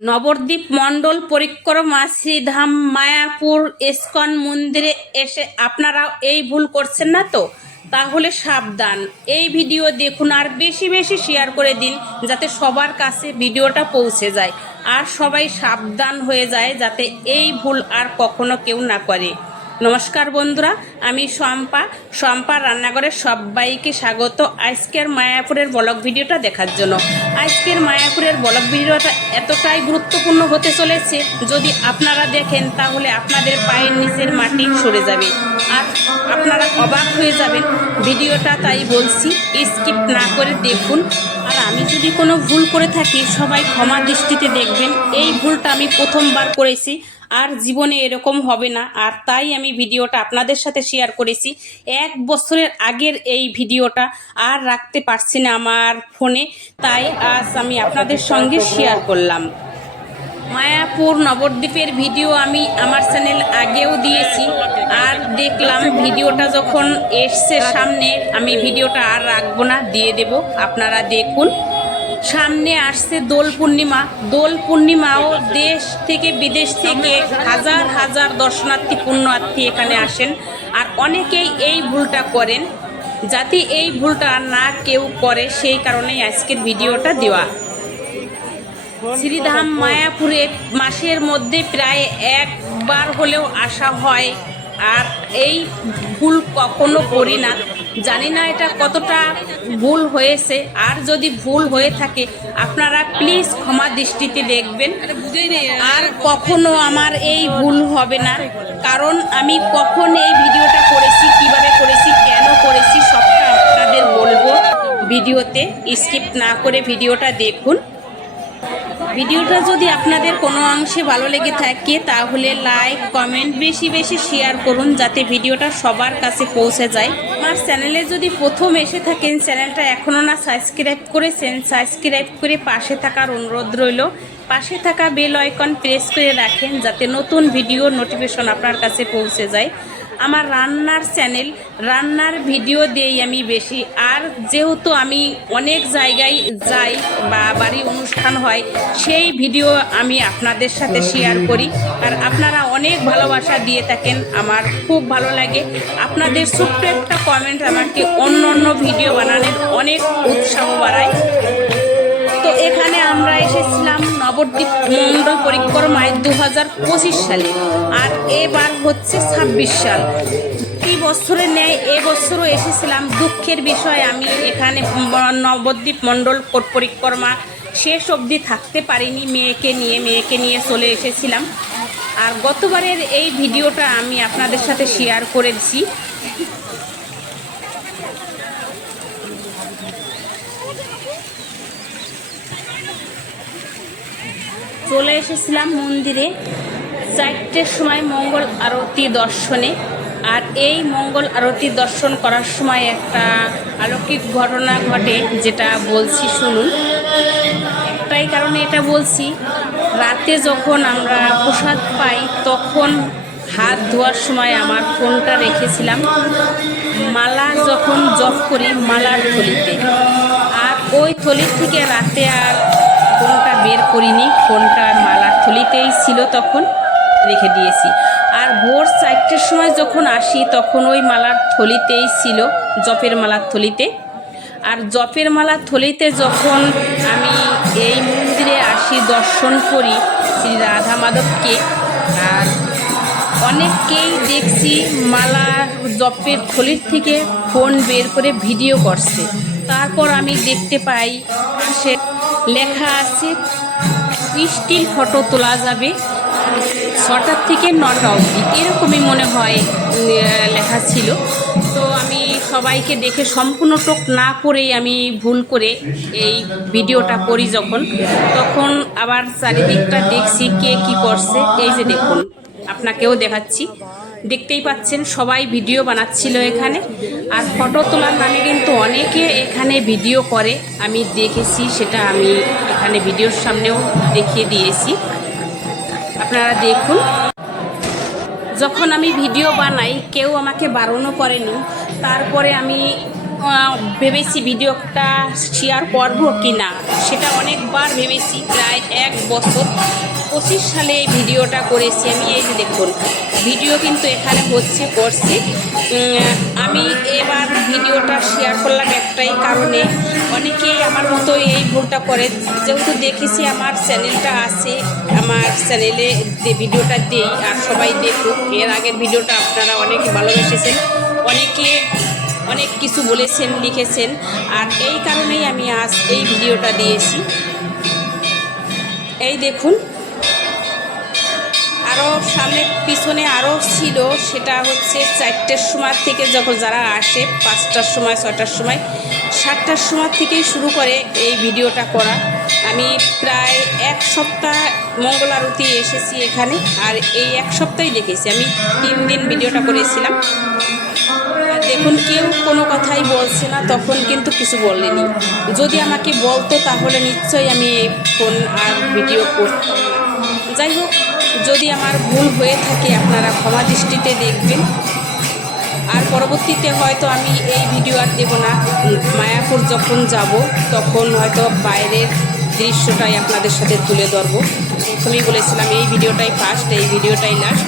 নবদ্বীপ মণ্ডল পরিক্রমা শ্রীধাম মায়াপুর এসকন মন্দিরে এসে আপনারাও এই ভুল করছেন না তো? তাহলে সাবধান। এই ভিডিও দেখুন আর বেশি বেশি শেয়ার করে দিন যাতে সবার কাছে ভিডিওটা পৌঁছে যায়। আর সবাই সাবধান হয়ে যায় যাতে এই ভুল আর কখনো কেউ না করে। নমস্কার বন্ধুরা, আমি শম্পা। শম্পা রান্নাঘরের সবাইকে স্বাগত। আজকের মায়াপুরের ব্লগ ভিডিওটা দেখার জন্য। আজকের মায়াপুরের ব্লগ ভিডিওটা এতটাই গুরুত্বপূর্ণ হতে চলেছে, যদি আপনারা দেখেন তাহলে আপনাদের পায়ের নিচের মাটি সরে যাবে। আর আপনারা অবাক হয়ে যাবেন, ভিডিওটা তাই বলছি স্কিপ না করে দেখুন। আর আমি যদি কোনো ভুল করে থাকি, সবাই ক্ষমা দৃষ্টিতে দেখবেন। এই ভুলটা আমি প্রথমবার করেছি। আর জীবনে এরকম হবে না। আর তাই আমি ভিডিওটা আপনাদের সাথে শেয়ার করেছি। এক বছরের আগের এই ভিডিওটা আর রাখতে পারছি না আমার ফোনে। তাই আজ আমি আপনাদের সঙ্গে শেয়ার করলাম। মায়াপুর নবদ্বীপের ভিডিও আমি আমার চ্যানেল আগেও দিয়েছি। আর দেখলাম ভিডিওটা যখন এসছে সামনে, আমি ভিডিওটা আর রাখব না, দিয়ে দেব। আপনারা দেখুন। সামনে আসছে দোল পূর্ণিমা। দোল পূর্ণিমাও দেশ থেকে বিদেশ থেকে হাজার হাজার দর্শনার্থী, পুণ্যার্থী এখানে আসেন। আর অনেকেই এই ভুলটা করেন। যাতে এই ভুলটা না কেউ করে, সেই কারণেই আজকের ভিডিওটা দেওয়া। শ্রীধাম মায়াপুরে মাসের মধ্যে প্রায় একবার হলেও আসা হয়। আর এই ভুল কখনো করি না। জানি না এটা কতটা ভুল হয়েছে। আর যদি ভুল হয়ে থাকে, আপনারা প্লিজ ক্ষমা দৃষ্টিতে দেখবেন। আর কখনো আমার এই ভুল হবে না। কারণ আমি কখন এই ভিডিওটা করেছি, কীভাবে করেছি, কেন করেছি, সবটা আপনাদের বলব। ভিডিওতে স্কিপ না করে ভিডিওটা দেখুন। ভিডিওটা যদি আপনাদের কোনো অংশে ভালো লেগে থাকে, তাহলে লাইক কমেন্ট বেশি বেশি শেয়ার করুন যাতে ভিডিওটা সবার কাছে পৌঁছে যায়। আমার চ্যানেলে যদি প্রথম এসে থাকেন, চ্যানেলটা এখনও না সাবস্ক্রাইব করেছেন সাবস্ক্রাইব করে পাশে থাকার অনুরোধ রইল। পাশে থাকা বেল আইকন প্রেস করে রাখেন যাতে নতুন ভিডিও নোটিফিকেশন আপনার কাছে পৌঁছে যায়। আমার রান্নার চ্যানেল, রান্নার ভিডিও দেই আমি বেশি। আর যেহেতু আমি অনেক জায়গায় যাই বা বাড়ি অনুষ্ঠান হয়, সেই ভিডিও আমি আপনাদের সাথে শেয়ার করি। আর আপনারা অনেক ভালোবাসা দিয়ে থাকেন, আমার খুব ভালো লাগে। আপনাদের ছোট্ট একটা কমেন্ট আমাকে অন্য অন্য ভিডিও বানানোর অনেক উৎসাহ বাড়ায়। নবদ্বীপ মণ্ডল পরিক্রমায় দু হাজার পঁচিশ সালে। আর এবার হচ্ছে ছাব্বিশ সাল। এই বছরের ন্যায় এবছরও এসেছিলাম দুঃখের বিষয়। আমি এখানে নবদ্বীপ মণ্ডল পরিক্রমা শেষ অবধি থাকতে পারিনি। মেয়েকে নিয়ে মেয়েকে নিয়ে চলে এসেছিলাম। আর গতবারের এই ভিডিওটা আমি আপনাদের সাথে শেয়ার করেছি। চলে এসেছিলাম মন্দিরে। চারটের সময় মঙ্গল আরতি দর্শনে। আর এই মঙ্গল আরতি দর্শন করার সময় একটা অলৌকিক ঘটনা ঘটে, যেটা বলছি শুনুন। একটাই কারণে এটা বলছি, রাতে যখন আমরা প্রসাদ পাই, তখন হাত ধোয়ার সময় আমার ফোনটা রেখেছিলাম। মালা যখন জপ করি, মালার থলিতে। আর ওই থলির থেকে রাতে আর ফোনটা বের করিনি ফোনটা মালার থলিতেই ছিল তখন, রেখে দিয়েছি। আর ভোর চারটের সময় যখন আসি, তখন ওই মালার থলিতেই ছিল, জপের মালার থলিতে। আর জপের মালার থলিতে যখন আমি এই মন্দিরে আসি, দর্শন করি শ্রী রাধা মাধবকে আর অনেককেই দেখছি মালা জপের থলির থেকে ফোন বের করে ভিডিও করছে। তারপর আমি দেখতে পাই, সে লেখা আছে স্টিল ফটো তোলা যাবে। ছটার থেকে নটা অবধি। এরকমই মনে হয় লেখা ছিল। তো আমি সবাইকে দেখে সম্পূর্ণ টোক না করেই আমি ভুল করে এই ভিডিওটা করি যখন। তখন আবার চারিদিকটা দেখছি কে কি করছে। এই যে দেখুন, আপনাকেও দেখাচ্ছি। দেখতেই পাচ্ছেন, সবাই ভিডিও বানাচ্ছিল এখানে। আর ফটো তোলার নামে কিন্তু অনেকে এখানে ভিডিও করে। আমি দেখেছি, সেটা আমি এখানে ভিডিওর সামনেও দেখিয়ে দিয়েছি। আপনারা দেখুন। যখন আমি ভিডিও বানাই, কেউ আমাকে বারণও করেনি। তারপরে আমি ভেবেছি ভিডিওটা শেয়ার করব কি না সেটা অনেকবার ভেবেছি, প্রায় এক বছর। পঁচিশ সালে এই ভিডিওটা করেছি আমি, এই যে দেখুন, ভিডিও কিন্তু এখানে হচ্ছে, করছি। আমি এবার ভিডিওটা শেয়ার করলাম একটাই কারণে, অনেকেই আমার মতো এই ভুলটা করে যেহেতু দেখেছি আমার চ্যানেলটা আছে, আমার চ্যানেলে ভিডিওটা দেই, আর সবাই দেখুক, এর আগের ভিডিওটা আপনারা অনেক ভালোবেসেছেন। অনেকে অনেক কিছু বলেছেন, লিখেছেন। আর এই কারণেই আমি আজ এই ভিডিওটা দিয়েছি। এই দেখুন আরও সামনে পিছনে আরও ছিল, সেটা হচ্ছে চারটের সময় থেকে যখন যারা আসে, পাঁচটার সময় ছটার সময়, সাতটার সময় থেকেই শুরু করে এই ভিডিওটা করা। আমি প্রায় এক সপ্তাহ মঙ্গল আরতি এসেছি এখানে, আর এই এক সপ্তাহই দেখেছি। আমি তিন দিন ভিডিওটা করেছিলাম। দেখুন কেউ কোনো কথাই বলছে না, তখন কিন্তু কিছু বলেনি। যদি আমাকে বলতো তাহলে নিশ্চয়ই আমি এই ফোন আর ভিডিও করতাম। না যাই হোক, যদি আমার ভুল হয়ে থাকে আপনারা ক্ষমা দৃষ্টিতে দেখবেন। আর পরবর্তীতে হয়তো আমি এই ভিডিও আর দেবো না। মায়াপুর যখন যাব, তখন হয়তো বাইরের দৃশ্যটাই আপনাদের সাথে তুলে ধরবো। প্রথমেই বলেছিলাম, এই ভিডিওটাই ফার্স্ট এই ভিডিওটাই লাস্ট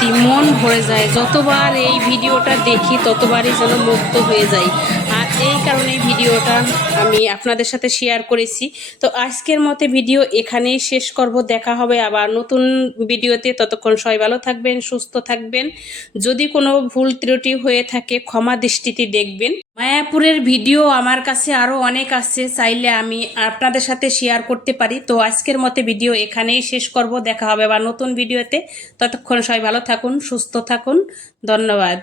সত্যি মন ভরে যায়। যতবার এই ভিডিওটা দেখি, ততবারই যেন মুক্ত হয়ে যাই। আর এই কারণে ভিডিওটা আমি আপনাদের সাথে শেয়ার করেছি। তো আজকের মতে ভিডিও এখানেই শেষ করব। দেখা হবে আবার নতুন ভিডিওতে। ততক্ষণ সবাই ভালো থাকবেন, সুস্থ থাকবেন। যদি কোনো ভুল ত্রুটি হয়ে থাকে, ক্ষমা দৃষ্টিতে দেখবেন। মায়াপুরের ভিডিও আমার কাছে আরও অনেক আছে, চাইলে আমি আপনাদের সাথে শেয়ার করতে পারি। তো আজকের মতে ভিডিও এখানেই শেষ করব, দেখা হবে বা নতুন ভিডিওতে। ততক্ষণ সবাই ভালো থাকুন, সুস্থ থাকুন, ধন্যবাদ।